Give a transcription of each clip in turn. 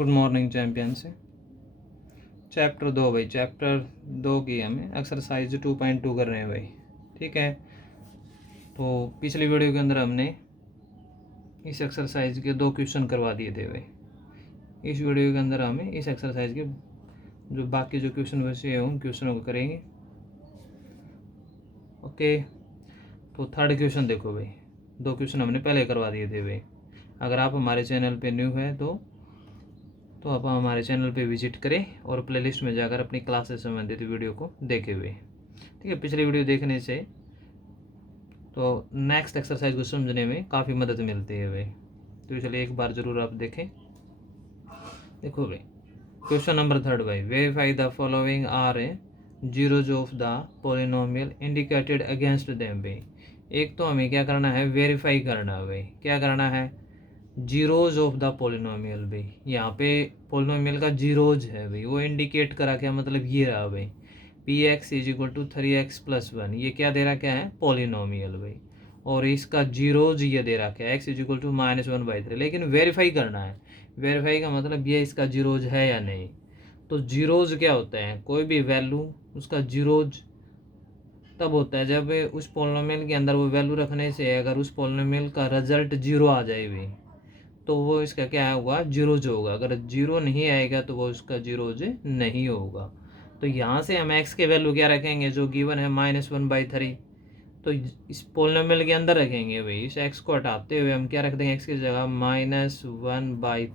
Good morning champion से chapter 2 भाई। Chapter 2 की हमें एक्सरसाइज 2.2 कर रहे हैं भाई। ठीक है, तो पिछली वीडियो के अंदर हमने इस एक्सरसाइज के 2 क्वेश्चन करवा दिए थे भाई। इस वीडियो के अंदर हमें इस एक्सरसाइज के जो बाकी जो क्वेश्चन बचे हैं उन क्वेश्चनों को करेंगे। ओके, तो थर्ड क्वेश्चन देखो भाई। 2 क्वेश्चन हमने पहले करवा दिए थे भाई। अगर आप हमारे चैनल पे न्यू है तो आप हमारे चैनल पे विजिट करें और प्लेलिस्ट में जाकर अपनी क्लास से संबंधित वीडियो को देखे हुए। ठीक है, पिछली वीडियो देखने से तो नेक्स्ट एक्सरसाइज को समझने में काफ़ी मदद मिलती है भाई। तो चलिए एक बार ज़रूर आप देखें। देखो भाई, क्वेश्चन नंबर 3 भाई। Verify the following are zeros of the polynomial indicated against them भाई। एक तो हमें क्या करना है, वेरीफाई करना है भाई। क्या करना है, जीरोज ऑफ द पोलिनोमियल भाई। यहाँ पे पोलिनोमियल का जीरोज है भाई, वो इंडिकेट करा क्या, मतलब ये रहा भाई P x is equal to 3x + 1। ये क्या दे रहा, क्या है, पोलिनोमियल भाई। और इसका जीरोज ये दे रहा क्या, x इज इक्वल टू -1/3। लेकिन वेरीफाई करना है। वेरीफाई का मतलब ये इसका जीरोज है या नहीं। तो जीरोज क्या होता है, कोई भी वैल्यू उसका जीरोज तब होता है जब उस पोलिनोमियल के अंदर वो वैल्यू रखने से अगर उस पोलिनोमियल का रिजल्ट जीरो आ जाए भाई, तो वो इसका क्या होगा, जीरोज होगा। अगर जीरो नहीं आएगा तो वो उसका जीरोज नहीं होगा। तो यहाँ से हम x के वैल्यू क्या रखेंगे, जो गिवन है -1/3। तो इस पोलिनोमियल के अंदर रखेंगे भाई। इस x को हटाते हुए हम क्या रख देंगे, x की जगह -1/3 भाई।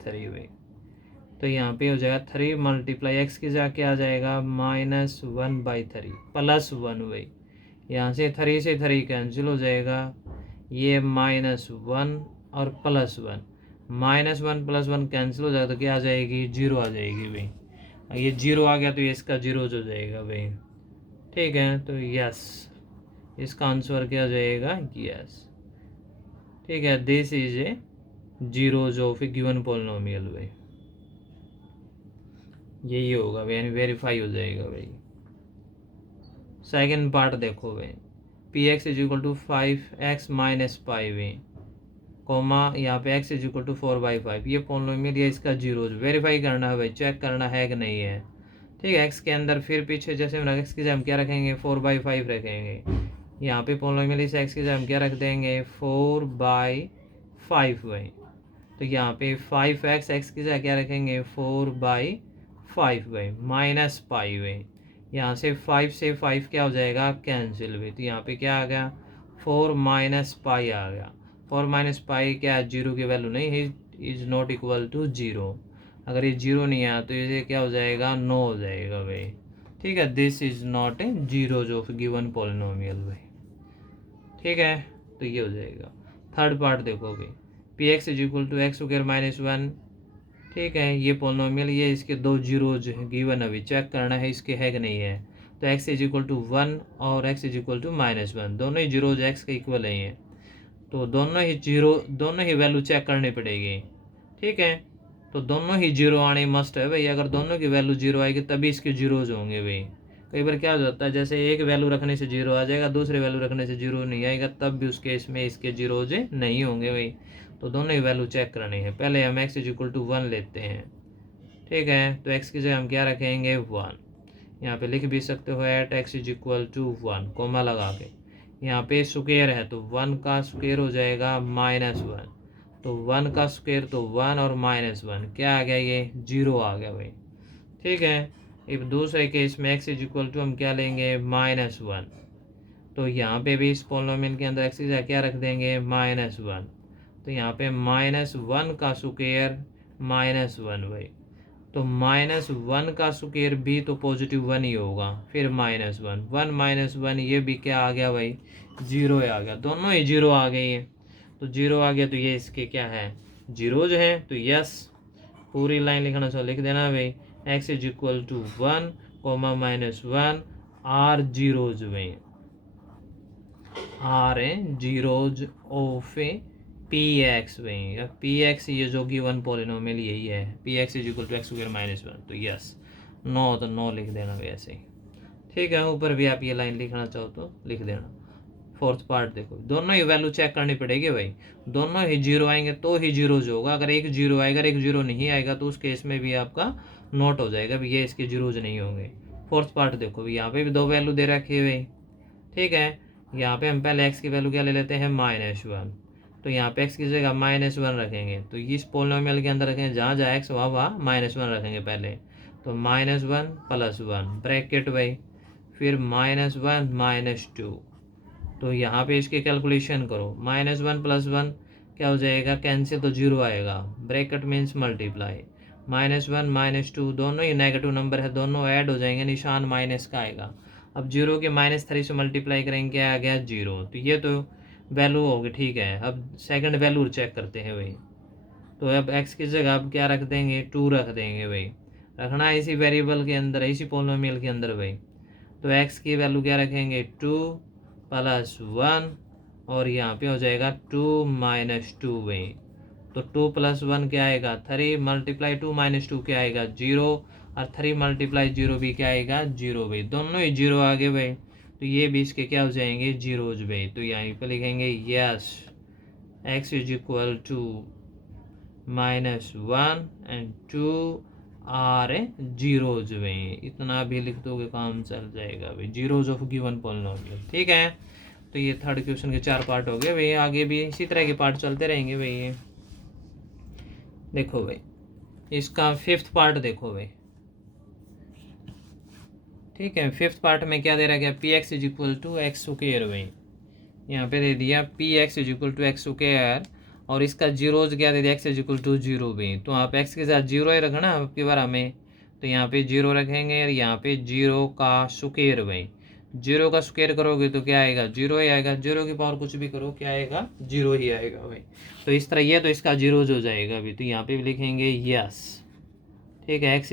तो यहाँ पे हो जाएगा 3 × x की जगह क्या आ जाएगा, -1/3 +1 भाई। यहाँ से 3 से 3 कैंसिल हो जाएगा, ये -1 और +1। -1 + 1 कैंसिल हो जाएगा तो क्या आ जाएगी, 0 आ जाएगी भाई। ये 0 आ गया तो ये इसका जीरोज हो जाएगा भाई। ठीक है, तो यस, इसका आंसर क्या हो जाएगा, यस। ठीक है, this is a zeros of A given polynomial भाई। यही होगा भाई, वेरीफाई हो जाएगा भाई। सेकेंड पार्ट देखो भाई। P x is equal to 5x - π comma, यहाँ पे x इज इक्वल टू 4/5। ये पॉलिनोमियल है, इसका जीरोज वेरीफाई करना है भाई, चेक करना है कि नहीं है। ठीक है, x के अंदर फिर पीछे जैसे हम x की जगह हम क्या रखेंगे, 4/5 रखेंगे। यहाँ पे पॉलिनोमियल इस x की जगह हम क्या रख देंगे, 4/5 भाई। तो यहाँ पे 5x x की जगह क्या रखेंगे, 4/5 भाई -π भाई। यहाँ से 5 से 5 क्या हो जाएगा, कैंसिल भाई। तो यहाँ पे क्या आ गया, 4 - π आ गया। 4 - π क्या, जीरो की वैल्यू नहीं है, इज नॉट इक्वल टू 0। अगर ये 0 नहीं आया तो ये क्या हो जाएगा, 9 हो जाएगा भाई। ठीक है, this is not a zeros of given polynomial भाई। ठीक है, तो ये हो जाएगा। थर्ड पार्ट देखो भाई। P x is equal to x² - 1। ठीक है, ये पॉलिनोमियल, ये इसके 2 जीरोज गिवन, अभी चेक करना है इसके है कि नहीं है। तो x इज इक्वल टू 1 और x इज इक्वल टू -1, दोनों ही जीरोज x के इक्वल ही हैं। तो दोनों ही वैल्यू चेक करनी पड़ेगी। ठीक है, तो दोनों ही जीरो आने मस्ट है भाई। अगर दोनों की वैल्यू जीरो आएगी तभी इसके जीरोज होंगे भाई। कई बार क्या हो जाता है, जैसे एक वैल्यू रखने से जीरो आ जाएगा, दूसरे वैल्यू रखने से जीरो नहीं आएगा, तब भी उस केस में इसके जीरोज नहीं होंगे भाई। तो दोनों ही वैल्यू चेक करनी है। पहले हम x इज इक्वल टू 1 लेते हैं। ठीक है, तो x की जगह हम क्या रखेंगे, 1। यहाँ पे लिख भी सकते हो @x is equal to 1 comma लगा के। यहाँ पे स्क्वायर है तो 1 का स्क्वायर हो जाएगा -1। तो 1 का स्क्वायर तो 1 और -1 क्या आ गया, ये 0 आ गया भाई। ठीक है, अब दूसरे केस में x इज इक्वल टू हम क्या लेंगे, -1। तो यहाँ पे भी इस पॉलिनोमियल के अंदर x की जगह क्या रख देंगे, -1। तो यहाँ पे -1 का स्क्वायर -1 भाई। तो -1 का स्क्वायर भी तो पॉजिटिव 1 ही होगा, फिर -1 1 - 1 ये भी क्या आ गया भाई, 0 आ गया। दोनों ही 0 आ गई है। तो 0 आ गया तो ये इसके क्या है, जीरोज हैं। तो यस, पूरी लाइन लिखना चाहिए, लिख देना भाई x is equal to 1, -1 are zeros में, are zeros of a P x भाई। पी एक्स ये जो कि 1 पॉलिनोमियल यही है, P x is equal to x² - 1। तो यस, 9 लिख देना वैसे ही। ठीक है, ऊपर भी आप ये लाइन लिखना चाहो तो लिख देना। फोर्थ पार्ट देखो, दोनों ही वैल्यू चेक करनी पड़ेगी भाई, दोनों ही जीरो आएंगे तो ही जीरो जो होगा, अगर एक जीरो आएगा एक जीरो नहीं आएगा तो उस केस में भी आपका नोट हो जाएगा भी ये इसके जीरोज नहीं होंगे। फोर्थ पार्ट देखो भी, यहाँ पे भी दो वैल्यू दे रखी है भाई, ठीक है। यहाँ पे हम पहले एक्स की वैल्यू क्या ले लेते हैं, -1, तो यहाँ पे एक्स की जगह -1 रखेंगे, तो इस पोलिनोमियल के अंदर रखेंगे जहाँ जहाँ एक्स वहाँ -1 रखेंगे पहले, तो -1 + 1 ब्रैकेट भाई, फिर -1 -2, तो यहाँ पे इसकी कैलकुलेशन करो, -1 + 1 क्या हो जाएगा, कैंसिल तो जीरो आएगा, ब्रैकेट मीन्स मल्टीप्लाई, -1 -2 दोनों ही नेगेटिव नंबर है, दोनों ऐड हो जाएंगे, निशान माइनस का आएगा। अब जीरो के -3 से मल्टीप्लाई करेंगे, क्या आ गया, जीरो, तो ये तो वैल्यू होगी, ठीक है। अब सेकंड वैल्यू चेक करते हैं भाई, तो अब एक्स की जगह अब क्या रख देंगे, 2 रख देंगे भाई, रखना है इसी वेरिएबल के अंदर, इसी पोलिनोमियल के अंदर भाई, तो एक्स की वैल्यू क्या रखेंगे, 2 + 1, और यहाँ पे हो जाएगा 2 - 2 भाई, तो 2 + 1 क्या आएगा, 3 × 2 - 2 क्या आएगा, 0, और 3 × 0 भी क्या आएगा, 0 भाई, दोनों ही जीरो आ गए भाई, तो ये भी इसके क्या हो जाएंगे, जीरोज भाई, तो यहाँ पे लिखेंगे yes x = -1 and 2 are zeros में, इतना भी लिख दोगे काम चल जाएगा भाई, जीरोज ऑफ गिवन पॉलिनोमियल, ठीक है। तो ये थर्ड क्वेश्चन के 4 पार्ट हो गए भाई, आगे भी इसी तरह के पार्ट चलते रहेंगे भाई। ये देखो भाई, इसका फिफ्थ पार्ट देखो भाई, ठीक है। फिफ्थ पार्ट में क्या दे रहा है, px = x² भाई, यहाँ पे दे दिया px = x², और इसका जीरोज क्या दे दिया, x = 0 भी, तो आप x के साथ जीरो ही रखना आपकी बार हमें, तो यहाँ पे जीरो रखेंगे, और यहाँ पे जीरो का स्क्वायर भाई, जीरो का स्क्वायर करोगे तो क्या आएगा, जीरो ही आएगा, जीरो की पावर कुछ भी करो क्या आएगा, जीरो ही आएगा भाई, तो इस तरह ये तो इसका जीरोज हो जाएगा अभी, तो यहाँ पे भी लिखेंगे यस, ठीक है, x =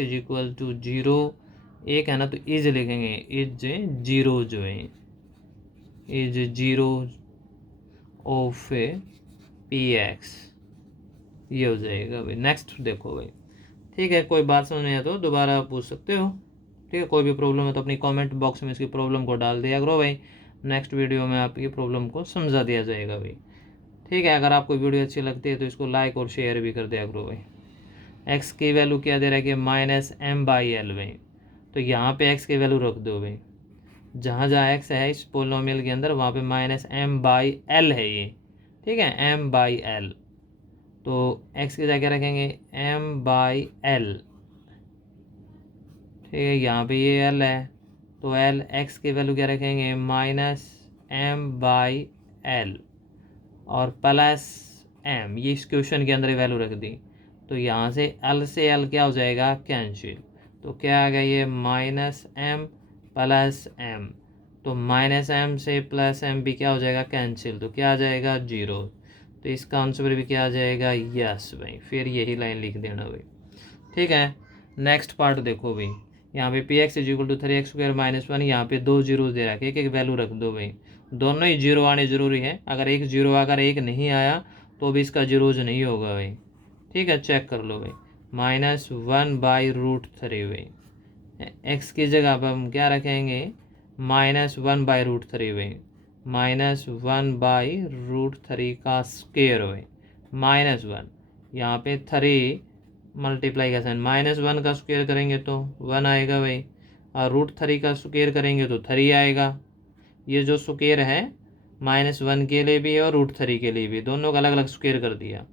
0, एक है ना तो इज लिखेंगे, इज जीरो जो है, इज जीरो ऑफ px, ये हो जाएगा भाई। नेक्स्ट देखो भाई, ठीक है, कोई बात समझ नहीं है तो दोबारा पूछ सकते हो, ठीक है, कोई भी प्रॉब्लम है तो अपनी कमेंट बॉक्स में इसकी प्रॉब्लम को डाल दिया करो भाई, नेक्स्ट वीडियो में आपकी प्रॉब्लम को समझा दिया जाएगा भाई, ठीक है। अगर आपको वीडियो अच्छी लगती है तो इसको लाइक और शेयर भी कर दिया करो भाई। एक्स की वैल्यू क्या दे रहा है कि -m/l भाई, तो यहाँ पे एक्स की वैल्यू रख दो भाई, जहाँ जहाँ एक्स है इस पोलिनोमियल के अंदर वहाँ पे -m/l है ये, ठीक है, m/l, तो एक्स की जगह रखेंगे m/l, ठीक है, यहाँ पे ये l है, तो l, एक्स की वैल्यू क्या रखेंगे, -m/l और प्लस m, ये इस क्वेश्चन के अंदर ही वैल्यू रख दी, तो यहाँ से l से l क्या हो जाएगा, कैंसिल, तो क्या आ गया ये -m + m, तो -m से +m भी क्या हो जाएगा, कैंसिल, तो क्या आ जाएगा, 0, तो इसका आंसर भी क्या आ जाएगा, यस भाई, फिर यही लाइन लिख देना भाई, ठीक है। नेक्स्ट पार्ट देखो भाई, यहाँ पे px = 3x² - 1, यहाँ पे दो जीरो दे रखे, एक एक वैल्यू रख दो भाई, दोनों ही जीरो आने जरूरी है, अगर एक जीरो अगर एक नहीं आया तो भी इसका जीरोज नहीं होगा भाई, ठीक है, चेक कर लो भाई, -1/√3 भाई, एक्स की जगह अब हम क्या रखेंगे, -1/√3 भाई, -1/√3 का स्क्वायर भाई, -1, यहाँ पे 3 मल्टीप्लाई का साइन, -1 का स्क्वायर करेंगे तो 1 आएगा भाई, और √3 का स्क्वायर करेंगे तो 3 आएगा, ये जो स्क्वायर है -1 के लिए भी है और √3 के लिए भी, दोनों का अलग अलग स्क्वायर कर दिया,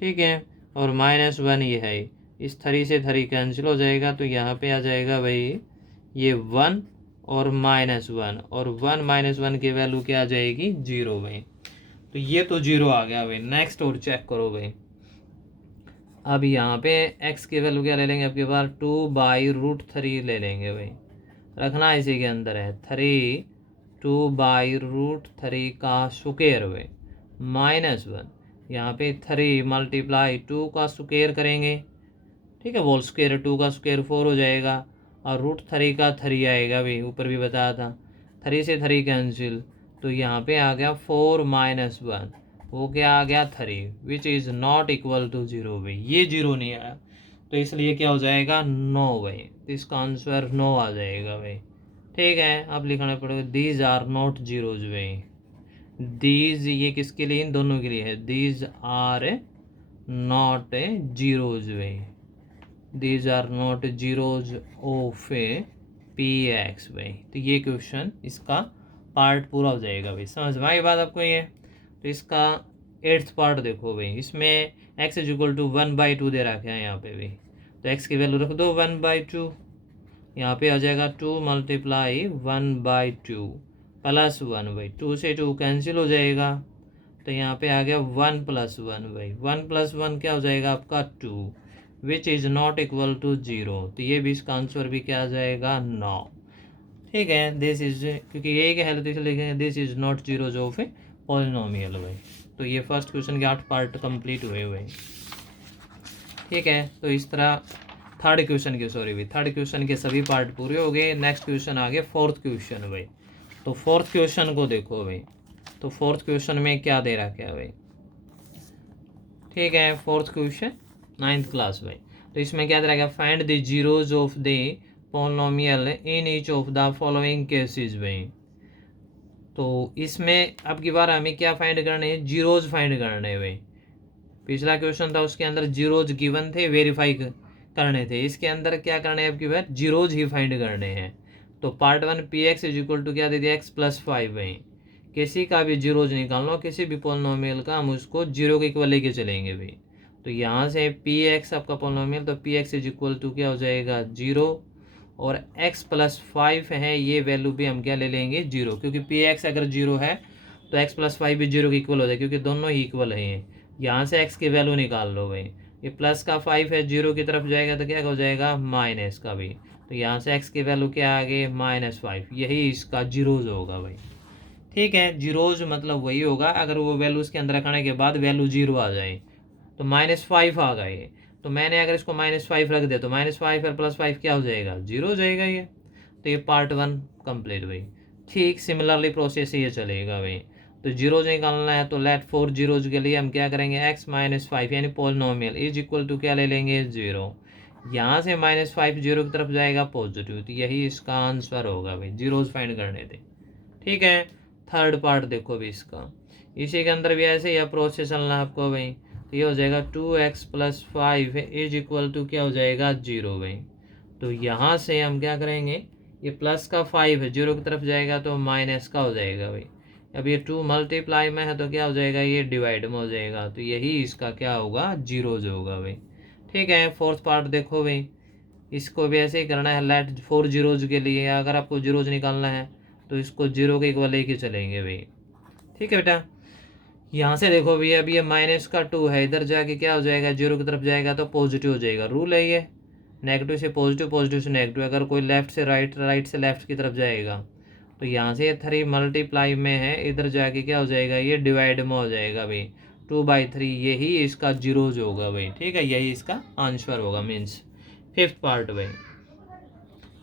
ठीक है, और -1 ये है, इस 3 से 3 कैंसिल हो जाएगा, तो यहाँ पे आ जाएगा भाई ये 1 और -1, और 1 -1 की वैल्यू क्या आ जाएगी, 0 भाई, तो ये तो 0 आ गया भाई। नेक्स्ट और चेक करो भाई, अब यहाँ पे x की वैल्यू क्या ले लेंगे आपके पास, 2/√3 ले लेंगे भाई, रखना इसी के अंदर है, 3 2/√3 का स्क्वायर भाई, -1, यहाँ पे 3 × 2 का स्क्वायर करेंगे, ठीक है, होल स्क्वायर, 2 का स्क्वायर 4 हो जाएगा, और √3 का 3 आएगा भाई, ऊपर भी बताया था, 3 से 3 कैंसिल, तो यहाँ पे आ गया 4 - 1, वो क्या आ गया, 3, which is not equal to 0 भाई, ये 0 नहीं आया, तो इसलिए क्या हो जाएगा, 9 भाई, तो इसका आंसर 9 आ जाएगा भाई, ठीक है। अब लिखना पड़ेगा दीज आर नॉट जीरोज भाई, दीज ये किसके लिए, इन दोनों के लिए है, दीज आर नॉट जीरोज वे, these are not zeros of a P x भाई। तो ये क्वेश्चन इसका पार्ट पूरा हो जाएगा भाई, समझ में आई बात आपको ये। तो इसका 8th पार्ट देखो भाई, इसमें x इज इक्वल टू 1/2 दे रखा है यहाँ पे भाई, तो x की वैल्यू रख दो 1/2, यहाँ पे आ जाएगा 2 मल्टीप्लाई 1/2 प्लस 1/2 से 2 कैंसिल हो जाएगा, तो यहाँ पे आ गया 1 + 1 भाई, 1 + 1 क्या हो जाएगा आपका 2, which is not equal to 0, तो ये भी इसका आंसर भी क्या आ जाएगा 9। ठीक है, दिस इज, क्योंकि ये क्या है तो लिखेंगे this is not zeros of a polynomial भाई। तो ये फर्स्ट क्वेश्चन के 8 पार्ट कंप्लीट हुए भाई। ठीक है, तो इस तरह थर्ड क्वेश्चन के सभी पार्ट पूरे हो गए। नेक्स्ट क्वेश्चन आ गया 4th क्वेश्चन भाई। तो 4th क्वेश्चन को देखो भाई, तो 4th क्वेश्चन में क्या दे रखा है भाई। ठीक है, 4th क्वेश्चन 9th क्लास भाई। तो इसमें क्या दे रखा है, find the zeros of the polynomial in each of the following cases भाई। तो इसमें अब की बार हमें क्या फाइंड करने हैं, जीरोज फाइंड करने हैं भाई। पिछला क्वेश्चन था उसके अंदर जीरोज गिवन थे, वेरीफाई करने थे, इसके अंदर क्या करने हैं अब की बार, जीरोज ही फाइंड करने हैं। तो part 1 p x is equal to क्या दे दिया x+5 भाई, किसी का भी जीरोज निकालना हो, किसी भी पॉलिनोमियल का, हम उसको जीरो के इक्वल लेके चलेंगे भाई। तो यहाँ से पी एक्स आपका पॉलिनोमियल, तो p x is equal to क्या हो जाएगा 0, और x+5 है ये वैल्यू भी हम क्या ले लेंगे 0, क्योंकि पी एक्स अगर 0 है तो x+5 भी 0 के इक्वल हो जाए, क्योंकि दोनों ही इक्वल हैं। यहाँ से x की वैल्यू निकाल लो भाई, ये प्लस का 5 है, 0 की तरफ जाएगा तो क्या हो जाएगा माइनस का भी, तो यहाँ से x की वैल्यू क्या आ गई -5, यही इसका जीरोज होगा भाई। ठीक है, जीरोज मतलब वही होगा अगर वो वैल्यू उसके अंदर रखने के बाद वैल्यू 0 आ जाए, तो -5 आ गए, तो मैंने अगर इसको -5 रख दिया तो -5 और +5 क्या हो जाएगा 0 हो जाएगा ये। तो ये पार्ट 1 कंप्लीट भाई। ठीक सिमिलरली प्रोसेस ये चलेगा भाई। तो जीरोज निकालना है, तो लेट 4 जीरोज के लिए हम क्या करेंगे x-5 यानी पॉलिनोमियल इज इक्वल टू क्या ले लेंगे 0, यहाँ से -5 0 की तरफ जाएगा पॉजिटिव, तो यही इसका आंसर होगा भाई, जीरोज फाइंड करने थे। ठीक है, थर्ड पार्ट देखो भी इसका, इसी के अंदर भी ऐसे ही प्रोसेस चलना है आपको भाई। तो ये हो जाएगा 2x+5 इज इक्वल टू क्या हो जाएगा 0 भाई। तो यहाँ से हम क्या करेंगे, ये प्लस का 5 है, 0 की तरफ जाएगा तो माइनस का हो जाएगा भाई। अब ये 2 मल्टीप्लाई में है तो क्या हो जाएगा, ये डिवाइड में हो जाएगा, तो यही इसका क्या होगा जीरोज होगा भाई। ठीक है, 4th पार्ट देखो भाई, इसको भी ऐसे ही करना है। लेट 4 जीरोज के लिए अगर आपको जीरोज निकालना है तो इसको 0 के इक्वल लेके चलेंगे भाई। ठीक है बेटा, यहाँ से देखो भैया अभी ये -2 है, इधर जाके क्या हो जाएगा 0 की तरफ जाएगा तो पॉजिटिव हो जाएगा, रूल है ये, नेगेटिव से पॉजिटिव, पॉजिटिव से नेगेटिव, अगर कोई लेफ्ट से राइट, राइट से लेफ्ट की तरफ जाएगा तो यहाँ से 3 मल्टीप्लाई में है, इधर जाके क्या हो जाएगा ये डिवाइड में हो जाएगा भाई, 2/3 यही इसका जीरोज होगा भाई। ठीक है, यही इसका आंसर होगा, मीन्स 5th पार्ट भाई।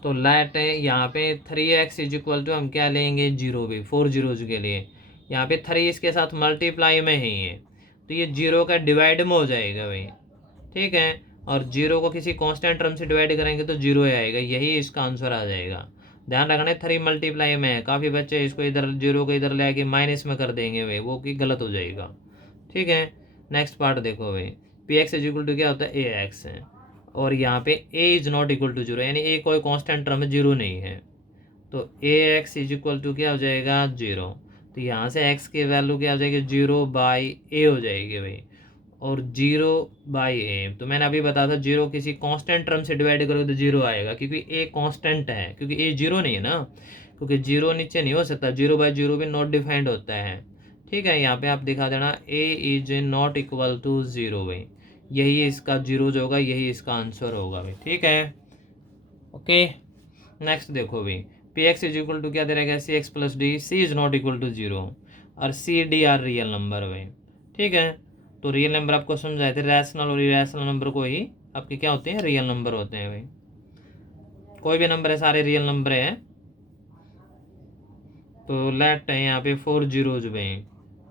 तो लेट है यहाँ पे 3x इज इक्वल टू हम क्या लेंगे 0 भी, 4 जीरोज के लिए, यहाँ पे 3 इसके साथ मल्टीप्लाई में ही है, तो ये 0 का डिवाइड में हो जाएगा भाई। ठीक है, और 0 को किसी कांस्टेंट टर्म से डिवाइड करेंगे तो 0 ही आएगा, यही इसका आंसर आ जाएगा। ध्यान रखना है 3 मल्टीप्लाई में है, काफ़ी बच्चे इसको इधर 0 को इधर ले आके माइनस में कर देंगे भाई, वो कि गलत हो जाएगा। ठीक है, नेक्स्ट पार्ट देखो भाई, P x is equal to क्या होता है ए एक्स है, और यहाँ पे a is not equal to 0, यानी a कोई कांस्टेंट टर्म है, 0 नहीं है, तो ए एक्स इज इक्वल टू क्या हो जाएगा 0, तो यहाँ से x की वैल्यू क्या हो जाएगी 0/a हो जाएगी भाई, और 0/a, तो मैंने अभी बताया था 0 किसी कांस्टेंट टर्म से डिवाइड करोगे तो 0 आएगा, क्योंकि a कांस्टेंट है, क्योंकि a 0 नहीं है ना, क्योंकि 0 नीचे नहीं हो सकता, 0/0 भी नॉट डिफाइंड होता है। ठीक है, यहाँ पे आप दिखा देना a is not equal to 0 भाई, यही इसका जीरोज होगा, यही इसका आंसर होगा भाई। ठीक है, ओके, नेक्स्ट देखो भाई, P x is equal to क्या दे रहेगा c(x+d), c is not equal to 0, और c d are real number भाई। ठीक है, तो रियल नंबर आपको समझाए थे, रैशनल और इरेशनल नंबर को ही आपके क्या होते हैं रियल नंबर होते हैं भाई, कोई भी नंबर है सारे रियल नंबर हैं। तो लेट है यहाँ पे 4 जीरोज भाई,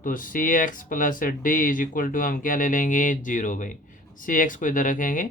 तो cx+d इज इक्वल टू हम क्या ले लेंगे 0 भाई, cx को इधर रखेंगे,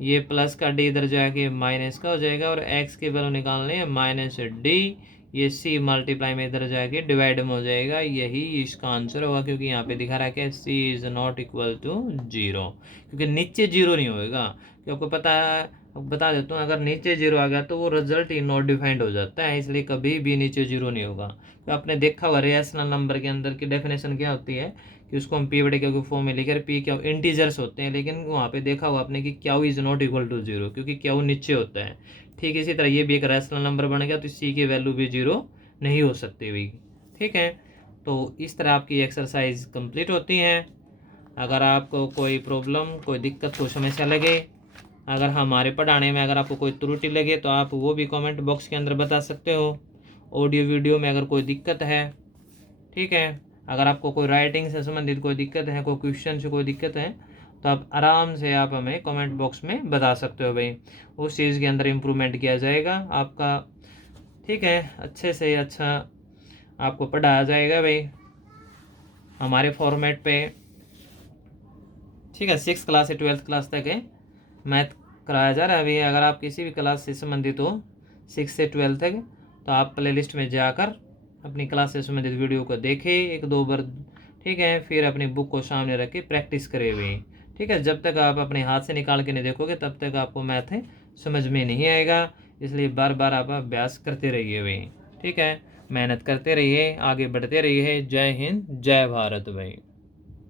ये प्लस का d इधर जाके माइनस का हो जाएगा, और x की वैल्यू निकालनी है -d, ये सी मल्टीप्लाई में इधर जाके डिवाइड में हो जाएगा, यही इसका आंसर होगा, क्योंकि यहाँ पे दिखा रहा है कि सी इज़ नॉट इक्वल टू 0, क्योंकि नीचे 0 नहीं होएगा। क्योंकि आपको पता है, बता देता हूँ, अगर नीचे 0 आ गया तो वो रिजल्ट ही नॉट डिफाइंड हो जाता है, इसलिए कभी भी नीचे 0 नहीं होगा। तो आपने देखा होगा रेशनल नंबर के अंदर की डेफिनेशन क्या होती है कि उसको हम पी बटे क्यू के फॉर्म में लिखे, पी क्यू इंटीजर्स होते हैं, लेकिन वहाँ पे देखा होगा आपने कि q is not equal to 0, क्योंकि क्यू नीचे होता है। ठीक इसी तरह ये भी एक रैशनल नंबर बन गया, तो सी की वैल्यू भी 0 नहीं हो सकती भाई। ठीक है, तो इस तरह आपकी एक्सरसाइज कंप्लीट होती है। अगर आपको कोई प्रॉब्लम, कोई दिक्कत, कोई समस्या लगे, अगर हमारे पढ़ाने में अगर आपको कोई त्रुटि लगे, तो आप वो भी कमेंट बॉक्स के अंदर बता सकते हो। ऑडियो वीडियो में अगर कोई दिक्कत है, ठीक है, अगर आपको कोई राइटिंग से संबंधित कोई दिक्कत है, कोई क्वेश्चन से कोई दिक्कत है, तो आप आराम से आप हमें कमेंट बॉक्स में बता सकते हो भाई, उस चीज़ के अंदर इम्प्रूवमेंट किया जाएगा आपका। ठीक है, अच्छे से अच्छा आपको पढ़ाया जाएगा भाई हमारे फॉर्मेट पे। ठीक है, 6th क्लास से 12th क्लास तक है मैथ कराया जा रहा है अभी। अगर आप किसी भी क्लास से संबंधित हो 6 से 12 तक, तो आप प्लेलिस्ट में जाकर अपनी क्लास से संबंधित वीडियो को देखें 1-2 बार। ठीक है, फिर अपनी बुक को सामने रख के प्रैक्टिस करें भी। ठीक है, जब तक आप अपने हाथ से निकाल के नहीं देखोगे तब तक आपको मैथ समझ में नहीं आएगा, इसलिए बार बार आप अभ्यास करते रहिए भाई। ठीक है, मेहनत करते रहिए, आगे बढ़ते रहिए। जय हिंद, जय भारत भाई।